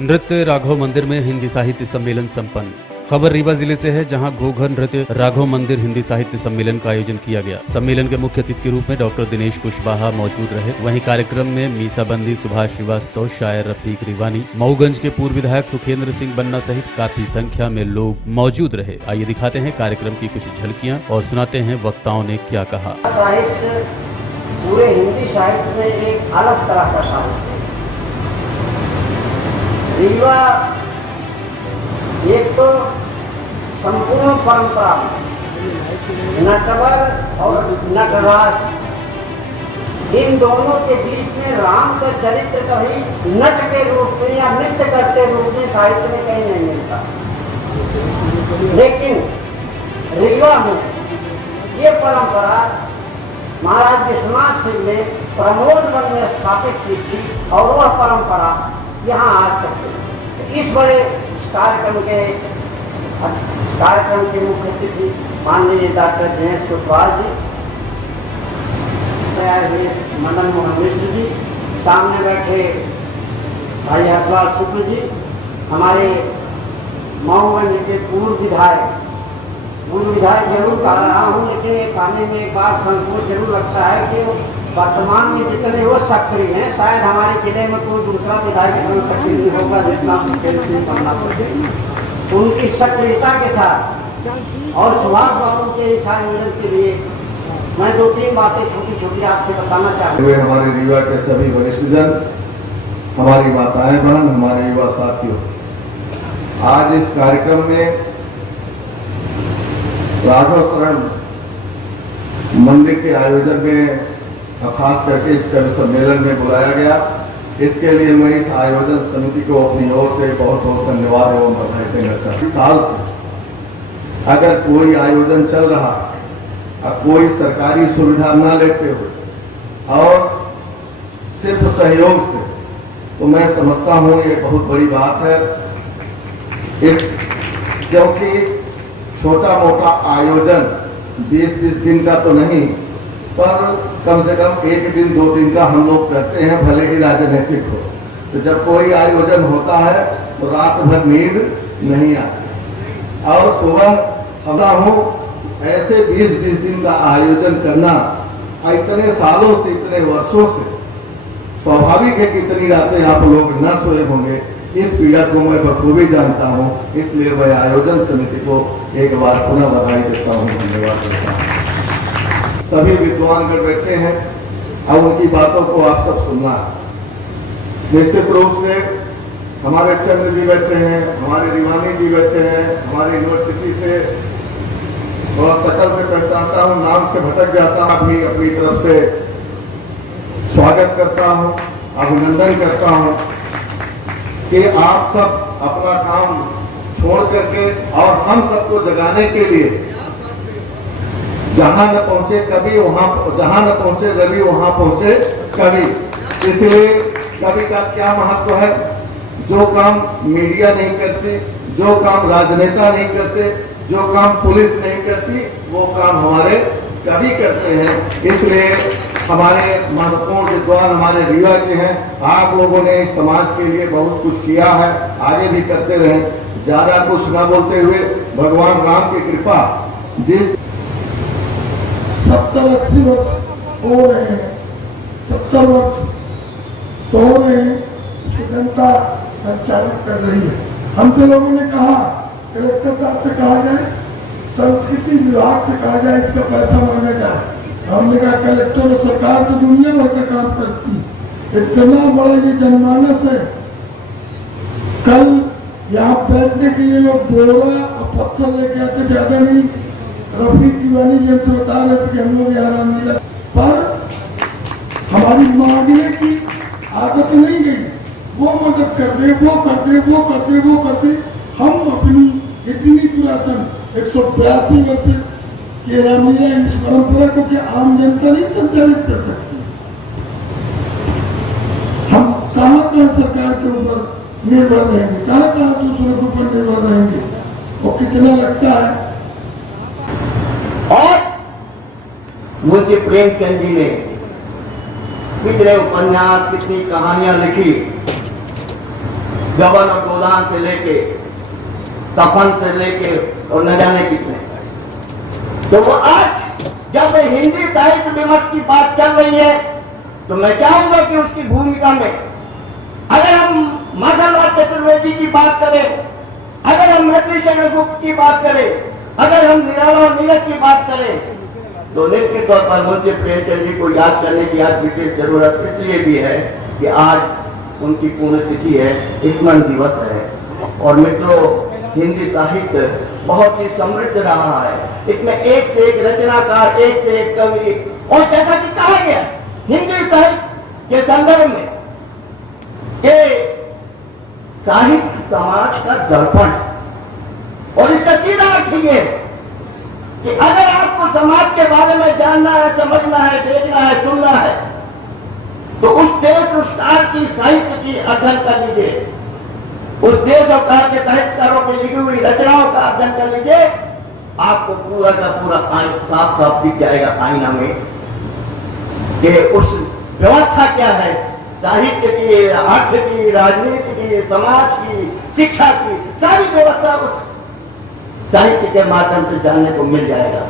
नृत्य राघव मंदिर में हिंदी साहित्य सम्मेलन संपन्न। खबर रीवा जिले से है, जहां घोघर नृत्य राघव मंदिर हिंदी साहित्य सम्मेलन का आयोजन किया गया। सम्मेलन के मुख्य अतिथि के रूप में डॉक्टर दिनेश कुशवाहा मौजूद रहे। वहीं कार्यक्रम में मीसाबंदी सुभाष श्रीवास्तव, शायर रफीक रिवानी, मऊगंज के पूर्व विधायक सुखेंद्र सिंह बन्ना सहित काफी संख्या में लोग मौजूद रहे। आइए दिखाते हैं कार्यक्रम की कुछ झलकियां और सुनाते हैं वक्ताओं ने क्या कहा। पूरे हिंदी साहित्य में एक अलग तरह का साहित्य रीवा एक तो संपूर्ण परंपरा नटवर और नटराज, इन दोनों के बीच में राम का चरित्र कभी नट के रूप में या नृत्य करते रूप में साहित्य में कहीं नहीं मिलता। लेकिन रीवा में ये परंपरा महाराज विश्वनाथ सिंह ने प्रमोदवन में स्थापित की थी और वह परंपरा यहाँ आज तक। इस बड़े कार्यक्रम के मुख्य अतिथि माननीय डॉक्टर दिनेश कुशवाहा जी, मदन मोहन मिश्र जी, सामने बैठे भाई हरद्वार शुक्ल जी, हमारे मऊगंज के पूर्व विधायक जरूर कह रहा हूँ, लेकिन ये कहने में एक बात संकोच जरूर लगता है कि वर्तमान में जितने वो सक्रिय हैं, शायद हमारे जिले में कोई दूसरा विधायक बन सक्रिय होगा जितना बनना सके। उनकी सक्रियता के साथ और सुभाष बाबू के इस आयोजन के लिए मैं 2-3 बातें छोटी आपसे बताना चाहूँगा। वे हमारे रीवा के सभी वरिष्ठजन, हमारी माताएं बहन, हमारे युवा साथियों, आज इस कार्यक्रम में राघव शरण मंदिर के आयोजन में खास करके इस कवि सम्मेलन में बुलाया गया। इसके लिए मैं इस आयोजन समिति को अपनी ओर से बहुत बहुत धन्यवाद एवं बधाई देना चाहता हूं। साल से अगर कोई आयोजन चल रहा और कोई सरकारी सुविधा न लेते हुए और सिर्फ सहयोग से, तो मैं समझता हूं ये बहुत बड़ी बात है। क्योंकि छोटा मोटा आयोजन 20-20 दिन का तो नहीं, पर कम से कम 1 दिन 2 दिन का हम लोग करते हैं, भले ही राजनीतिक हो। तो जब कोई आयोजन होता है तो रात भर नींद नहीं आती और सुबह हवा हूँ ऐसे 20-20 दिन का आयोजन करना इतने सालों से, इतने वर्षों से, स्वाभाविक है कि इतनी रातें आप लोग न सोए होंगे। इस पीड़ा को मैं बखूबी जानता हूँ, इसलिए मैं आयोजन समिति को एक बार पुनः बधाई देता हूँ, धन्यवाद देता हूँ। सभी विद्वानगण बैठे हैं और उनकी बातों को आप सब सुनना है। निश्चित रूप से हमारे चंद्र जी बैठे हैं, हमारे रिवानी जी बैठे हैं, हमारे यूनिवर्सिटी से थोड़ा शकल से पहचानता हूँ, नाम से भटक जाता हूँ, भी अपनी तरफ से स्वागत करता हूँ, अभिनंदन करता हूँ कि आप सब अपना काम छोड़ करके और हम सबको जगाने के लिए जहां न पहुंचे कवि वहां, जहां न पहुंचे रवि वहां पहुंचे कवि। इसलिए कवि का क्या महत्व है? जो काम मीडिया नहीं करती, जो काम राजनेता नहीं करते, जो काम पुलिस नहीं करती, वो काम हमारे कवि करते हैं। इसलिए हमारे महत्वपूर्ण विद्वान हमारे रीवा के हैं। आप लोगों ने इस समाज के लिए बहुत कुछ किया है, आगे भी करते रहें। ज्यादा कुछ न बोलते हुए भगवान राम की कृपा, जिस 70-80 वर्ष हो रहे हैं, 70 वर्ष तो हो रहे हैं, जनता संचालित कर रही है। हमसे लोगों ने कहा, कलेक्टर साहब से कहा जाए, संस्कृति विभाग से कहा जाए, इसका पैसा मांगा जाए। हमने कहा कलेक्टर और सरकार तो दुनिया भर का काम करती है, इतना बड़ा ये जनमानस है। कल यहाँ बैठने के लिए लोग बोरा और पत्थर लेके आते, ज्यादा नहीं। रफीक रिवानी जी हमसे बता रहे थे कि हम लोग यहाँ मिला, पर हमारी मांगने की आदत नहीं गई। वो मदद कर दे, वो कर दे, वो कर दे, वो कर दे। हम अपनी इतनी पुरातन 182 वर्ष की रामलीला इस परंपरा को क्या आम जनता नहीं संचालित कर सकती? हम कहाँ सरकार के ऊपर निर्भर रहेंगे, कहाँ दूसरों के ऊपर निर्भर रहेंगे? वो कितना लगता है। और मुंशी प्रेमचंद जी ने कितने उपन्यास, कितनी कहानियां लिखी। गबन और गोदान से लेके कफन से लेके और न जाने कितने। तो वो आज जब हिंदी साहित्य विमर्श की बात चल रही है तो मैं चाहूंगा कि उसकी भूमिका में अगर हम माधवराव चतुर्वेदी की बात करें, अगर हम मैत्री चंद्र गुप्त की बात करें, अगर हम निराला और नीरज की बात करें, तो निश्चित तौर पर मुंशी प्रेमचंद जी को याद करने की आज विशेष जरूरत इसलिए भी है कि आज उनकी पुण्यतिथि है, स्मरण दिवस है। और मित्रों, हिंदी साहित्य बहुत ही समृद्ध रहा है। इसमें एक से एक रचनाकार, एक से एक कवि, और जैसा कि कहा गया हिंदी साहित्य के संदर्भ में ये साहित्य समाज का दर्पण है। और इसका सीधा अर्थ ये है कि अगर आपको समाज के बारे में जानना है, समझना है, देखना है, सुनना है, तो उस देश उस काल की साहित्य की अध्ययन कर लीजिए, उस देश और काल के साहित्यकारों की लिखी हुई रचनाओं का अध्ययन कर लीजिए। आपको पूरा का पूरा साफ साफ दिख जाएगा आईना में कि उस व्यवस्था क्या है, साहित्य की, अर्थ की, राजनीति की, समाज की, शिक्षा की, सारी व्यवस्था उस साहित्य के माध्यम से जानने को मिल जाएगा।